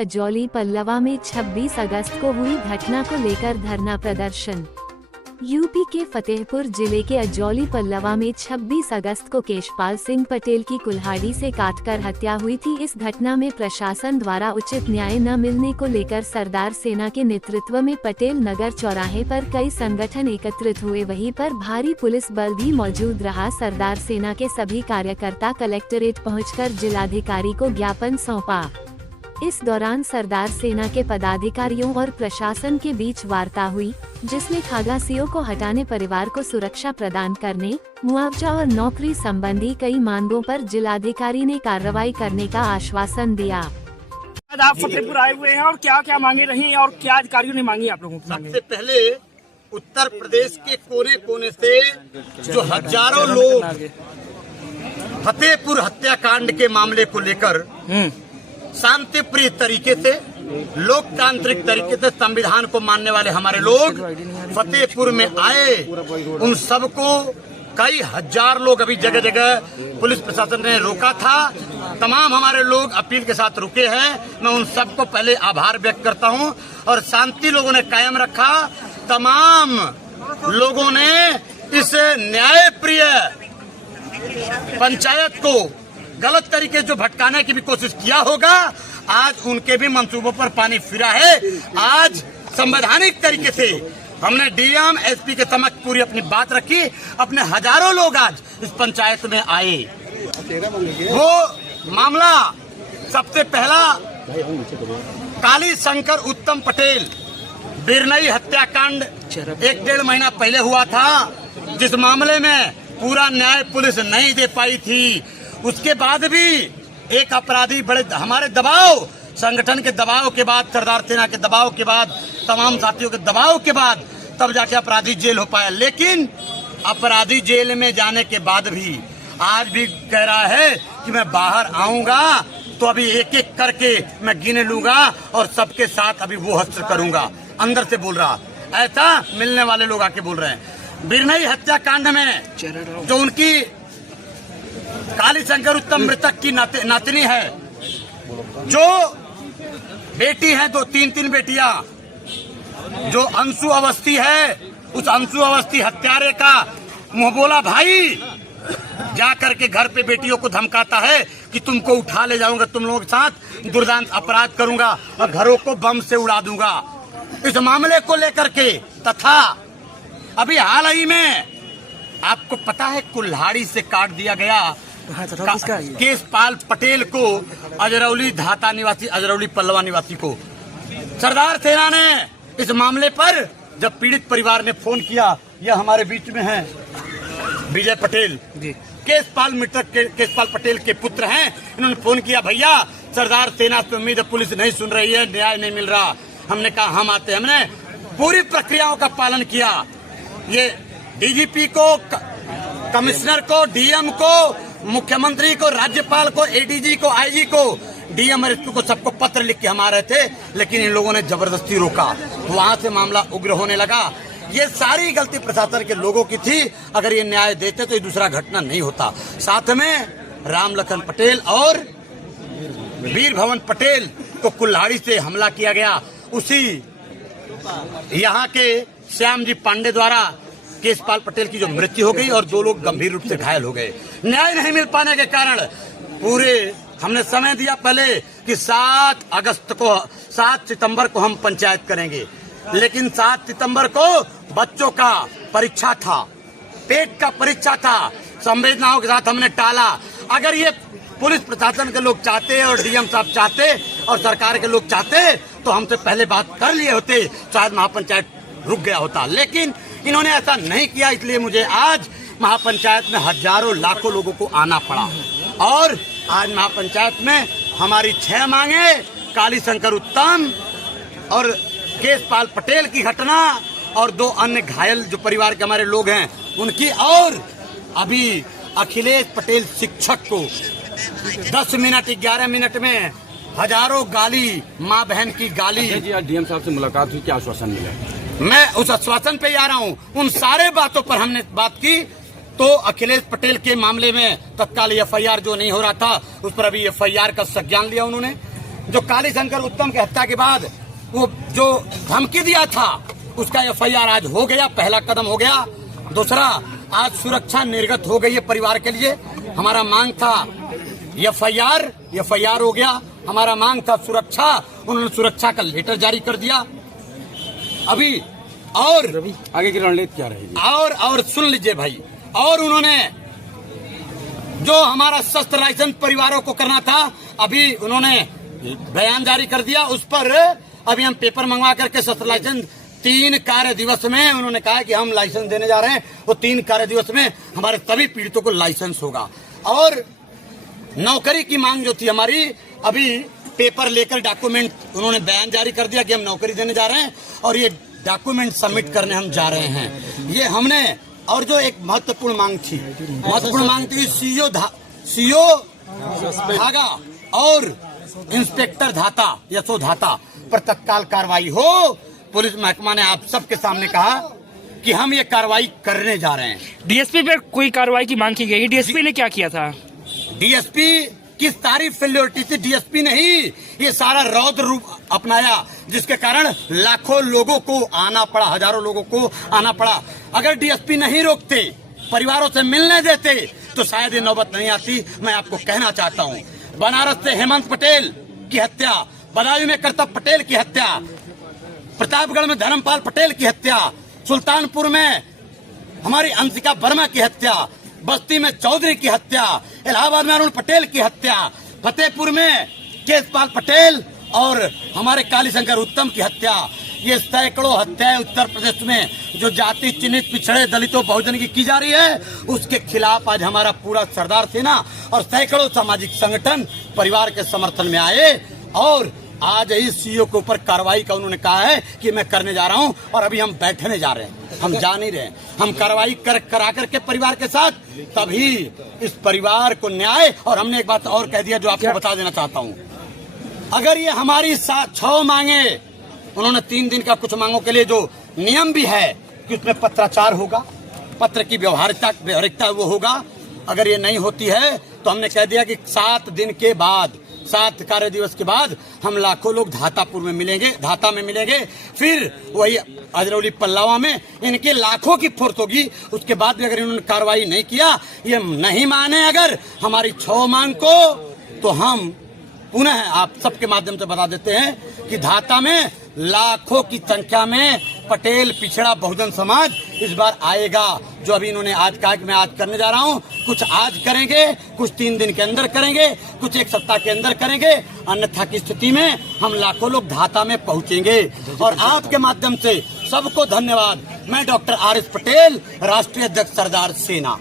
अजौली पल्लवा में 26 अगस्त को हुई घटना को लेकर धरना प्रदर्शन। यूपी के फतेहपुर जिले के अजौली पल्लवा में 26 अगस्त को केशपाल सिंह पटेल की कुल्हाड़ी से काटकर हत्या हुई थी। इस घटना में प्रशासन द्वारा उचित न्याय न मिलने को लेकर सरदार सेना के नेतृत्व में पटेल नगर चौराहे पर कई संगठन एकत्रित हुए। वहीं पर भारी पुलिस बल भी मौजूद रहा। सरदार सेना के सभी कार्यकर्ता कलेक्ट्रेट पहुंचकर जिलाधिकारी को ज्ञापन सौंपा। इस दौरान सरदार सेना के पदाधिकारियों और प्रशासन के बीच वार्ता हुई, जिसमें खागासियों को हटाने, परिवार को सुरक्षा प्रदान करने, मुआवजा और नौकरी संबंधी कई मांगों पर जिलाधिकारी ने कार्रवाई करने का आश्वासन दिया। आप फतेहपुर आए हुए हैं और क्या क्या मांगे रही और क्या अधिकारियों ने मांगी आप लोगों को? सबसे पहले उत्तर प्रदेश के कोने कोने से जो हजारों लोग फतेहपुर हत्याकांड के मामले को लेकर शांति प्रिय तरीके से, लोकतांत्रिक तरीके से संविधान को मानने वाले हमारे लोग फतेहपुर में आए, उन सबको कई हजार लोग अभी जगह जगह पुलिस प्रशासन ने रोका था। तमाम हमारे लोग अपील के साथ रुके हैं। मैं उन सबको पहले आभार व्यक्त करता हूं और शांति लोगों ने कायम रखा। तमाम लोगों ने इस न्यायप्रिय पंचायत को गलत तरीके जो भटकाने की भी कोशिश किया होगा, आज उनके भी मंसूबों पर पानी फिरा है। आज संवैधानिक तरीके से हमने डीएम एसपी के समक्ष पूरी अपनी बात रखी। अपने हजारों लोग आज इस पंचायत में आए। वो मामला सबसे पहला काली शंकर उत्तम पटेल बिरनई हत्याकांड 1-1.5 महीना पहले हुआ था, जिस मामले में पूरा न्याय पुलिस नहीं दे पाई थी। उसके बाद भी एक अपराधी बड़े हमारे दबाव, संगठन के दबाव के बाद, सरदार सेना के दबाव के बाद, तमाम साथियों के दबाव के बाद तब जाके अपराधी जेल हो पाया। लेकिन अपराधी जेल में जाने के बाद भी आज भी कह रहा है कि मैं बाहर आऊंगा तो अभी एक एक करके मैं गिने लूंगा और सबके साथ अभी वो हस्त्र करूंगा। अंदर से बोल रहा, ऐसा मिलने वाले लोग आके बोल रहे हैं। बिरनई हत्याकांड में जो उनकी काली शंकर उत्तम मृतक की नातनी है, जो बेटी है, 2-3 बेटियां, जो अंशु अवस्थी है, उस अंशु अवस्थी हत्यारे का मुंहबोला भाई जा करके घर पे बेटियों को धमकाता है कि तुमको उठा ले जाऊंगा, तुम लोगों के साथ दुर्दांत अपराध करूंगा और घरों को बम से उड़ा दूंगा। इस मामले को लेकर के तथा अभी हाल ही में आपको पता है कुल्हाड़ी से काट दिया गया केशपाल पटेल को, अजरौली धाता निवासी, अजरौली पल्लवा निवासी को। सरदार सेना ने इस मामले पर जब पीड़ित परिवार ने फोन किया, यह हमारे बीच में है विजय पटेल, केशपाल मृतक केशपाल पटेल के पुत्र हैं। इन्होंने फोन किया, भैया सरदार सेना से उम्मीद है, पुलिस नहीं सुन रही है, न्याय नहीं मिल रहा। हमने कहा हम आते। हमने पूरी प्रक्रियाओं का पालन किया। ये डीजीपी को, कमिश्नर को, डीएम को, मुख्यमंत्री को, राज्यपाल को, एडीजी को, आईजी को, डीएम और एसपी को सबको पत्र लिख के हम आ रहे थे, लेकिन इन लोगों ने जबरदस्ती रोका। वहां से मामला उग्र होने लगा। ये सारी गलती प्रशासन के लोगों की थी। अगर ये न्याय देते तो ये दूसरा घटना नहीं होता। साथ में राम लखन पटेल और वीर भवन पटेल को कुल्हाड़ी से हमला किया गया। उसी यहाँ के श्याम जी पांडे द्वारा केशपाल पटेल की जो मृत्यु हो गई और 2 लोग गंभीर रूप से घायल हो गए। न्याय नहीं मिल पाने के कारण पूरे हमने समय दिया पहले कि 7 सितंबर को हम पंचायत करेंगे, लेकिन 7 सितंबर को बच्चों का परीक्षा था, पेट का परीक्षा था। संवेदनाओं के साथ हमने टाला। अगर ये पुलिस प्रशासन के लोग चाहते और डीएम साहब चाहते और सरकार के लोग चाहते तो हमसे पहले बात कर लिए होते, शायद महापंचायत रुक गया होता। लेकिन इन्होंने ऐसा नहीं किया, इसलिए मुझे आज महापंचायत में हजारों लाखों लोगों को आना पड़ा। और आज महापंचायत में हमारी 6 मांगे, काली शंकर उत्तम और केशपाल पटेल की घटना और 2 अन्य घायल जो परिवार के हमारे लोग हैं उनकी, और अभी अखिलेश पटेल शिक्षक को 10 मिनट 11 मिनट में हजारों गाली, माँ बहन की गाली। डीएम साहब से मुलाकात हुई, क्या आश्वासन मिला? मैं उस आश्वासन पे आ रहा हूँ। उन सारे बातों पर हमने बात की। तो अखिलेश पटेल के मामले में तत्काल एफआईआर जो नहीं हो रहा था, उस पर अभी एफआईआर का संज्ञान लिया उन्होंने। जो काली शंकर उत्तम की हत्या के बाद वो जो धमकी दिया था उसका FIR आज हो गया, पहला कदम हो गया। दूसरा, आज सुरक्षा निर्गत हो गई है परिवार के लिए। हमारा मांग था FIR हो गया। हमारा मांग था सुरक्षा, उन्होंने सुरक्षा का लेटर जारी कर दिया अभी। और आगे की रणनीति क्या रहेगी? और सुन लीजिए भाई, और उन्होंने जो हमारा शस्त्र लाइसेंस परिवारों को करना था, अभी उन्होंने बयान जारी कर दिया। उस पर अभी हम पेपर मंगवा करके शस्त्र लाइसेंस 3 कार्य दिवस में उन्होंने कहा कि हम लाइसेंस देने जा रहे हैं। वो 3 कार्य दिवस में हमारे सभी पीड़ितों को लाइसेंस होगा। और नौकरी की मांग जो थी हमारी, अभी पेपर लेकर डॉक्यूमेंट उन्होंने बयान जारी कर दिया कि हम नौकरी देने जा रहे हैं और ये डॉक्यूमेंट सबमिट करने हम जा रहे हैं। ये हमने, और जो एक महत्वपूर्ण मांग थी सीओ धागा और इंस्पेक्टर धाता यशो धाता पर तत्काल कार्रवाई हो। पुलिस महकमा ने आप सबके सामने कहा कि हम ये कार्रवाई करने जा रहे हैं। DSP पे कोई कार्रवाई की मांग की गई। DSP ने क्या किया था? DSP किस तारीफ फेलियोरिटी से DSP ने ही ये सारा रौद्र रूप अपनाया, जिसके कारण लाखों लोगों को आना पड़ा, हजारों लोगों को आना पड़ा। अगर DSP नहीं रोकते, परिवारों से मिलने देते, तो शायद ये नौबत नहीं आती। मैं आपको कहना चाहता हूँ, बनारस से हेमंत पटेल की हत्या, बदायूं में करतब पटेल की हत्या, प्रतापगढ़ में धर्मपाल पटेल की हत्या, सुल्तानपुर में हमारी अंशिका वर्मा की हत्या, बस्ती में चौधरी की हत्या, इलाहाबाद में अरुण पटेल की हत्या, फतेहपुर में केशपाल पटेल और हमारे कालीशंकर उत्तम की हत्या। ये सैकड़ों हत्याएं उत्तर प्रदेश में जो जाति चिन्हित पिछड़े दलितों बहुजन की जा रही है, उसके खिलाफ आज हमारा पूरा सरदार सेना और सैकड़ों सामाजिक संगठन परिवार के समर्थन में आए। और आज इस CEO के ऊपर कार्रवाई का उन्होंने कहा है कि मैं करने जा रहा हूं, और अभी हम बैठने जा रहे हैं, हम जा नहीं रहे, हम कार्रवाई करा करके परिवार के साथ तभी इस परिवार को न्याय। और हमने एक बात और कह दिया जो आपको बता देना चाहता हूं, अगर ये हमारी 6 मांगे, उन्होंने 3 दिन का कुछ मांगों के लिए जो नियम भी है कि उसमें पत्राचार होगा, पत्र की व्यवहारिकता वो होगा। अगर ये नहीं होती है तो हमने कह दिया कि 7 दिन के बाद, 7 कार्य दिवस के बाद हम लाखों लोग धाता में मिलेंगे। फिर वही अजरौली पल्लावा में इनके लाखों की फोर्स होगी। उसके बाद भी अगर इन्होंने कार्रवाई नहीं किया, ये नहीं माने अगर हमारी 6 मांग को, तो हम पुनः आप सबके माध्यम से बता देते हैं कि धाता में लाखों की संख्या में पटेल पिछड़ा बहुजन समाज इस बार आएगा। जो अभी इन्होंने आज कहा कि मैं आज करने जा रहा हूँ, कुछ आज करेंगे, कुछ 3 दिन के अंदर करेंगे, कुछ 1 सप्ताह के अंदर करेंगे, अन्यथा की स्थिति में हम लाखों लोग धाता में पहुंचेंगे। और आपके माध्यम से सबको धन्यवाद। मैं डॉक्टर RS पटेल, राष्ट्रीय अध्यक्ष सरदार सेना।